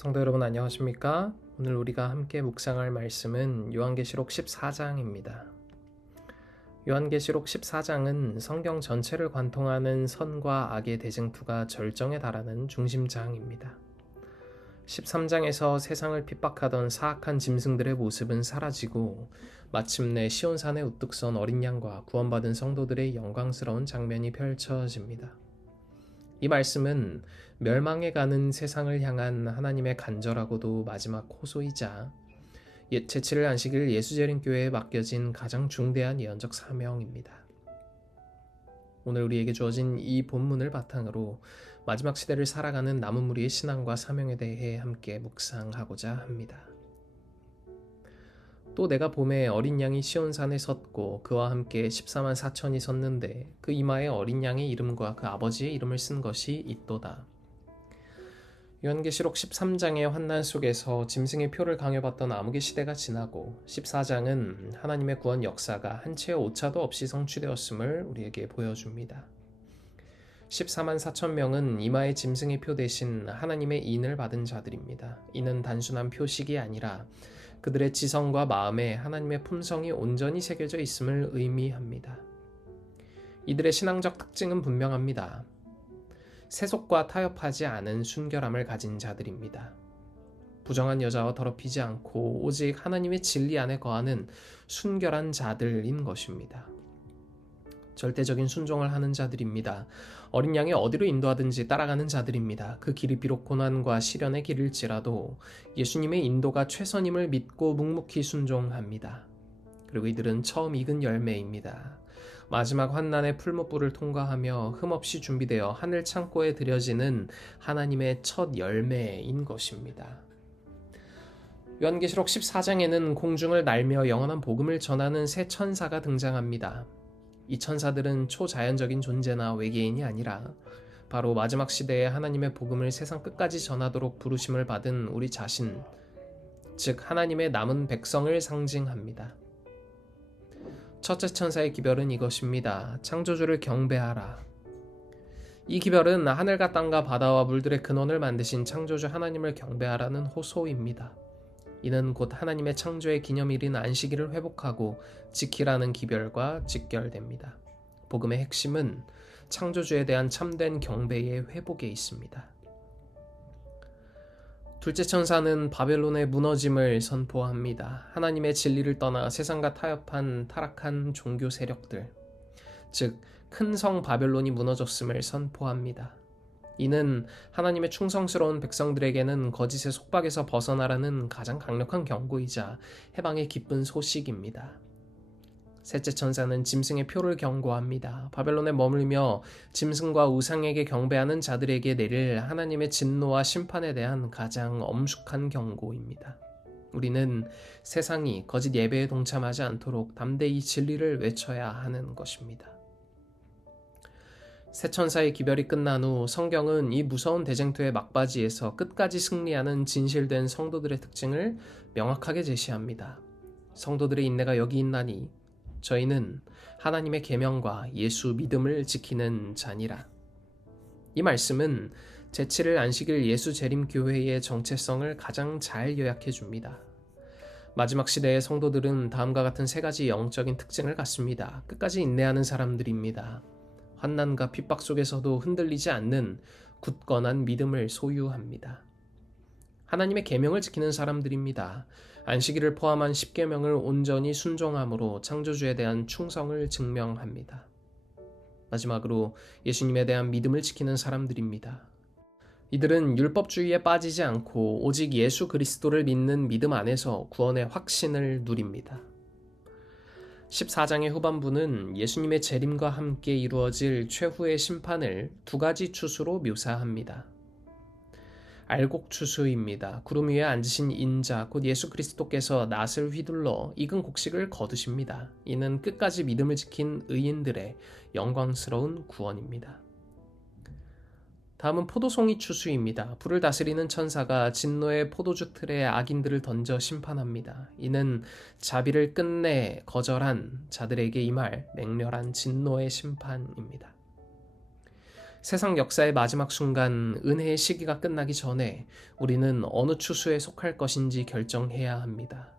성도 여러분 안녕하십니까? 오늘 우리가 함께 묵상할 말씀은 요한계시록 14장입니다. 요한계시록 14장은 성경 전체를 관통하는 선과 악의 대쟁투가 절정에 달하는 중심장입니다. 13장에서 세상을 핍박하던 사악한 짐승들의 모습은 사라지고 마침내 시온산에 우뚝 선 어린 양과 구원받은 성도들의 영광스러운 장면이 펼쳐집니다. 이 말씀은 멸망해 가는 세상을 향한 하나님의 간절하고도 마지막 호소이자 제7일 안식일 예수재림교회에 맡겨진 가장 중대한 예언적 사명입니다. 오늘 우리에게 주어진 이 본문을 바탕으로 마지막 시대를 살아가는 남은 무리의 신앙과 사명에 대해 함께 묵상하고자 합니다. 또 내가 봄에 어린 양이 시온산에 섰고 그와 함께 14만 4천이 섰는데 그 이마에 어린 양의 이름과 그 아버지의 이름을 쓴 것이 있도다. 요한계시록 13장의 환난 속에서 짐승의 표를 강요받던 암흑의 시대가 지나고 14장은 하나님의 구원 역사가 한 채의 오차도 없이 성취되었음을 우리에게 보여줍니다. 14만 4천 명은 이마의 짐승의 표 대신 하나님의 인을 받은 자들입니다. 이는 단순한 표식이 아니라 그들의 지성과 마음에 하나님의 품성이 온전히 새겨져 있음을 의미합니다. 이들의 신앙적 특징은 분명합니다. 세속과 타협하지 않은 순결함을 가진 자들입니다. 부정한 여자와 더럽히지 않고 오직 하나님의 진리 안에 거하는 순결한 자들인 것입니다. 절대적인 순종을 하는 자들입니다. 어린 양이 어디로 인도하든지 따라가는 자들입니다. 그 길이 비록 고난과 시련의 길일지라도 예수님의 인도가 최선임을 믿고 묵묵히 순종합니다. 그리고 이들은 처음 익은 열매입니다. 마지막 환난의 풀무불을 통과하며 흠없이 준비되어 하늘 창고에 들여지는 하나님의 첫 열매인 것입니다. 요한계시록 14장에는 공중을 날며 영원한 복음을 전하는 새 천사가 등장합니다. 이 천사들은 초자연적인 존재나 외계인이 아니라 바로 마지막 시대에 하나님의 복음을 세상 끝까지 전하도록 부르심을 받은 우리 자신, 즉 하나님의 남은 백성을 상징합니다. 첫째 천사의 기별은 이것입니다. 창조주를 경배하라. 이 기별은 하늘과 땅과 바다와 물들의 근원을 만드신 창조주 하나님을 경배하라는 호소입니다. 이는 곧 하나님의 창조의 기념일인 안식일을 회복하고 지키라는 기별과 직결됩니다. 복음의 핵심은 창조주에 대한 참된 경배의 회복에 있습니다. 둘째 천사는 바벨론의 무너짐을 선포합니다. 하나님의 진리를 떠나 세상과 타협한 타락한 종교 세력들, 즉 큰 성 바벨론이 무너졌음을 선포합니다. 이는 하나님의 충성스러운 백성들에게는 거짓의 속박에서 벗어나라는 가장 강력한 경고이자 해방의 기쁜 소식입니다. 셋째 천사는 짐승의 표를 경고합니다. 바벨론에 머물며 짐승과 우상에게 경배하는 자들에게 내릴 하나님의 진노와 심판에 대한 가장 엄숙한 경고입니다. 우리는 세상이 거짓 예배에 동참하지 않도록 담대히 진리를 외쳐야 하는 것입니다. 새 천사의 기별이 끝난 후 성경은 이 무서운 대쟁투의 막바지에서 끝까지 승리하는 진실된 성도들의 특징을 명확하게 제시합니다. 성도들의 인내가 여기 있나니 저희는 하나님의 계명과 예수 믿음을 지키는 자니라. 이 말씀은 제7일 안식일 예수 재림교회의 정체성을 가장 잘 요약해 줍니다. 마지막 시대의 성도들은 다음과 같은 세 가지 영적인 특징을 갖습니다. 끝까지 인내하는 사람들입니다. 환난과 핍박 속에서도 흔들리지 않는 굳건한 믿음을 소유합니다. 하나님의 계명을 지키는 사람들입니다. 안식일을 포함한 10계명을 온전히 순종함으로 창조주에 대한 충성을 증명합니다. 마지막으로 예수님에 대한 믿음을 지키는 사람들입니다. 이들은 율법주의에 빠지지 않고 오직 예수 그리스도를 믿는 믿음 안에서 구원의 확신을 누립니다. 14장의 후반부는 예수님의 재림과 함께 이루어질 최후의 심판을 두 가지 추수로 묘사합니다. 알곡추수입니다. 구름 위에 앉으신 인자 곧 예수 그리스도께서 낫을 휘둘러 익은 곡식을 거두십니다. 이는 끝까지 믿음을 지킨 의인들의 영광스러운 구원입니다. 다음은 포도송이 추수입니다. 불을 다스리는 천사가 진노의 포도주 틀에 악인들을 던져 심판합니다. 이는 자비를 끝내 거절한 자들에게 임할 맹렬한 진노의 심판입니다. 세상 역사의 마지막 순간, 은혜의 시기가 끝나기 전에 우리는 어느 추수에 속할 것인지 결정해야 합니다.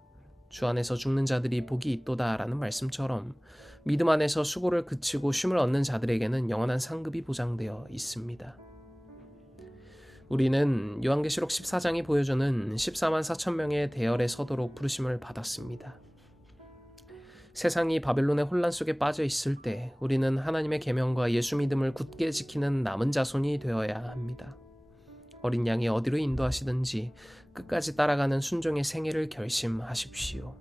주 안에서 죽는 자들이 복이 있도다라는 말씀처럼 믿음 안에서 수고를 그치고 쉼을 얻는 자들에게는 영원한 상급이 보장되어 있습니다. 우리는 요한계시록 14장이 보여주는 14만 4천 명의 대열에 서도록 부르심을 받았습니다. 세상이 바벨론의 혼란 속에 빠져 있을 때 우리는 하나님의 계명과 예수 믿음을 굳게 지키는 남은 자손이 되어야 합니다. 어린 양이 어디로 인도하시든지 끝까지 따라가는 순종의 생애를 결심하십시오.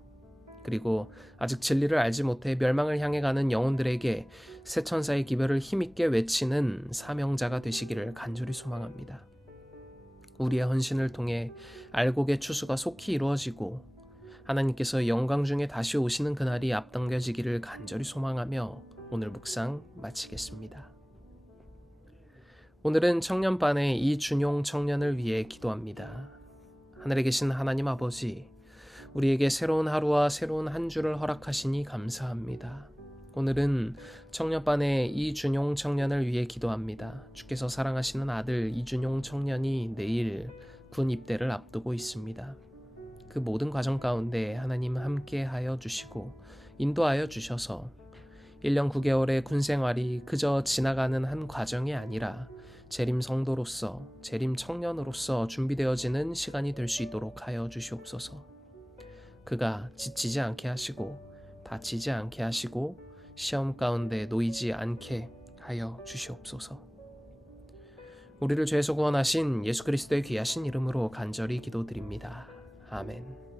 그리고 아직 진리를 알지 못해 멸망을 향해 가는 영혼들에게 새 천사의 기별을 힘있게 외치는 사명자가 되시기를 간절히 소망합니다. 우리의 헌신을 통해 알곡의 추수가 속히 이루어지고 하나님께서 영광 중에 다시 오시는 그날이 앞당겨지기를 간절히 소망하며 오늘 묵상 마치겠습니다. 오늘은 청년반의 이준용 청년을 위해 기도합니다. 하늘에 계신 하나님 아버지, 우리에게 새로운 하루와 새로운 한 주를 허락하시니 감사합니다. 오늘은 청년반의 이준용 청년을 위해 기도합니다. 주께서 사랑하시는 아들 이준용 청년이 내일 군 입대를 앞두고 있습니다. 그 모든 과정 가운데 하나님 함께 하여 주시고 인도하여 주셔서 1년 9개월의 군 생활이 그저 지나가는 한 과정이 아니라 재림 성도로서, 재림 청년으로서 준비되어지는 시간이 될 수 있도록 하여 주시옵소서. 그가 지치지 않게 하시고 다치지 않게 하시고 시험 가운데 놓이지 않게 하여 주시옵소서. 우리를 죄에서 구원하신 예수 그리스도의 귀하신 이름으로 간절히 기도드립니다. 아멘.